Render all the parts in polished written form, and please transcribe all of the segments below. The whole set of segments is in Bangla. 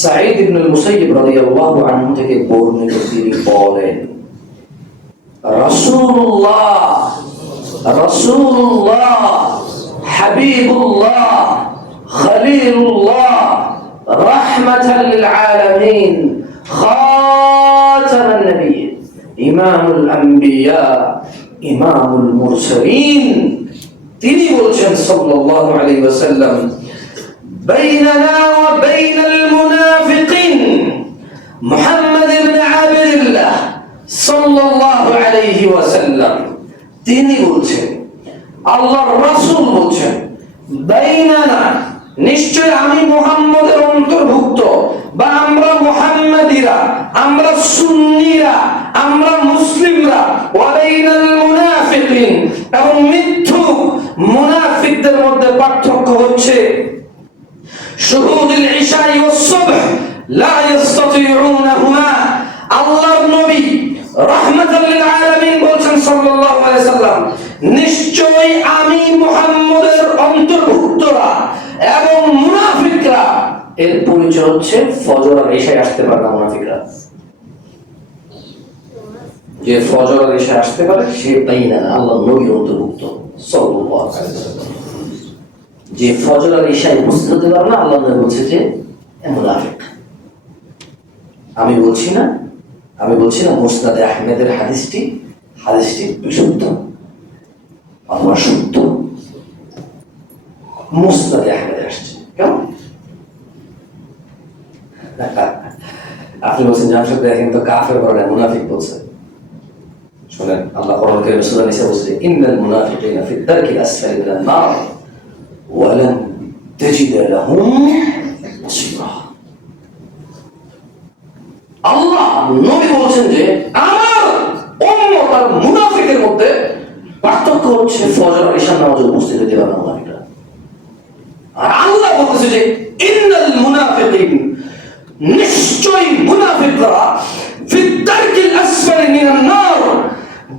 সাঈদ ইবনে মুসাইয়্যিব রাদিয়াল্লাহু আনহু থেকে বর্ণিত তিনি বলেন, রাসূলুল্লাহ হাবিবুল্লাহ খলিলুল্লাহ রাহমাতাল লিল আলামিন খাতামান নবিয়্যিন ইমামুল আম্বিয়া ইমামুল মুরসালিন, তিনি বলছেন সাল্লাল্লাহু আলাইহি ওয়াসাল্লাম, বাইনানা ওয়া বাইনাল মুনাফিকিন মুহাম্মদ ইবনে আবদুল্লাহ সাল্লাল্লাহু আলাইহি ওয়াসাল্লাম, তিনি বলছেন, আল্লাহর রাসূল বলছেন, বাইনানা নিশ্চয় আমি মুহাম্মদের অন্তর্ভুক্ত, বা আমরা মুহাম্মাদিরা, আমরা সুন্নিরা, আমরা মুসলিমরা, ওয়া বাইনাল মুনাফিকিন এবং মিথ্যুক মুনাফিকদের মধ্যে পার্থক্য হচ্ছে শুহুদুল ইশা ওয়াস সুবহ লা ইস্তাতিউনাহুমা। আল্লাহর নবী রাহমাতাল লিল আলামিন বলেন সাল্লাল্লাহু আলাইহি সাল্লাম, নিশ্চয় আমি মুহাম্মদের অন্তর্ভুক্তরা এবং মুনাফিকরা, এর পরিচয় হচ্ছে ফজর আর ইশায় আসতে পারে না মুনাফিকরা। যে ফজর আর ইশায় আসতে পারে সে বাইনা আল্লাহর নবীর অন্তর্ভুক্ত সাল্লাল্লাহু আলাইহি ওয়াসাল্লাম। যে ফজর আর ইশায় উপস্থিত হতে পারে না, আল্লাহ নবী বলছে যে মুনাফিক। আমি বলছি না মুসনাদে আহমেদের হাদিসটি বিশুদ্ধ, আল্লাহ শুদ্ধ, মুসনাদে আহমেদে আসছে। কেমন আপনি বলছেন জামশেদ দেখেন তো কাফের বলে মুনাফিক বলছে। শুনেন, আল্লাহ কোরআন কারীমে সূরা নিসা বলছে, ইন্নাল মুনাফিকিনা ফি দারকিল আসফালি মিনান নার ওয়া লান তাজিদ লাহুম নাসীরা। আল্লাহ নবী বলছেন যে আমার উম্মত আর মুনাফিকের মধ্যে পার্থক্য হচ্ছে ফজর আর ইশার নামাজে উপস্থিত হতে পারে না মুনাফিকরা। আর আল্লাহ বলতেছে যে ইন্নাল মুনাফিকিন নিশ্চয়ই মুনাফিকরা ফি দারকিল আসফালি মিনান নার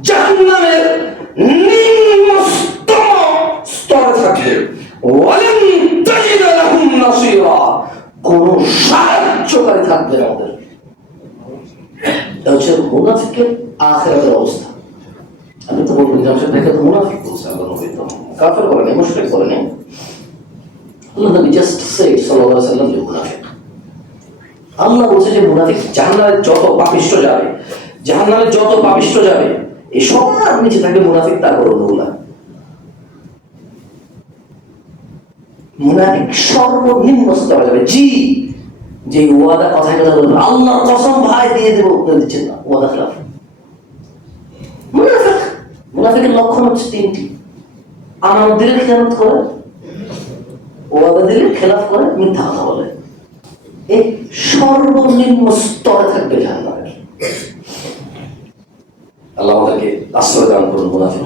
জাহান্নামের নিম্নতম স্তরে থাকে, ওয়া লান তাজিদ লাহুম নাসীরা, কোন সাহায্যকারী থাকবে না ওদের। এটা হচ্ছে মুনাফিকের আখিরাতের অবস্থা। আমি তো বলবো জামশেদ ভাইকে তো মুনাফিক বলছে, আল্লাহ নবী তো কাফের বলেনি, মুশরিক বলেনি। আল্লাহ নবী জাস্ট সেড সাল্লাল্লাহু আলাইহি ওয়াসাল্লাম যে মুনাফিক। আল্লাহ বলছে যে মুনাফিক জাহান্নামে যত পাপিষ্ঠ যাবে এই সবার নিচে থাকবে মুনাফিক, তারপর অন্যগুলা। মুনাফিক সর্বনিম্ন স্তরে যাবে। যে ওয়াদা কথায় কথা বলবে, আল্লাহর কসম ভাই দিয়ে দেবো, দিচ্ছেন না, ওয়াদা খেলাফ। মুনাফিকের লক্ষণ হচ্ছে তিনটি: আমানত দিলে খেয়ানত করে, ওয়াদা দিলে খেলাফ করে, মিথ্যা কথা বলে। এই সর্বনিম্ন স্তরে থাকবে জাহান্নামের। আল্লাহ আমাদেরকে আশ্রয় দান করুন মুনাফিক।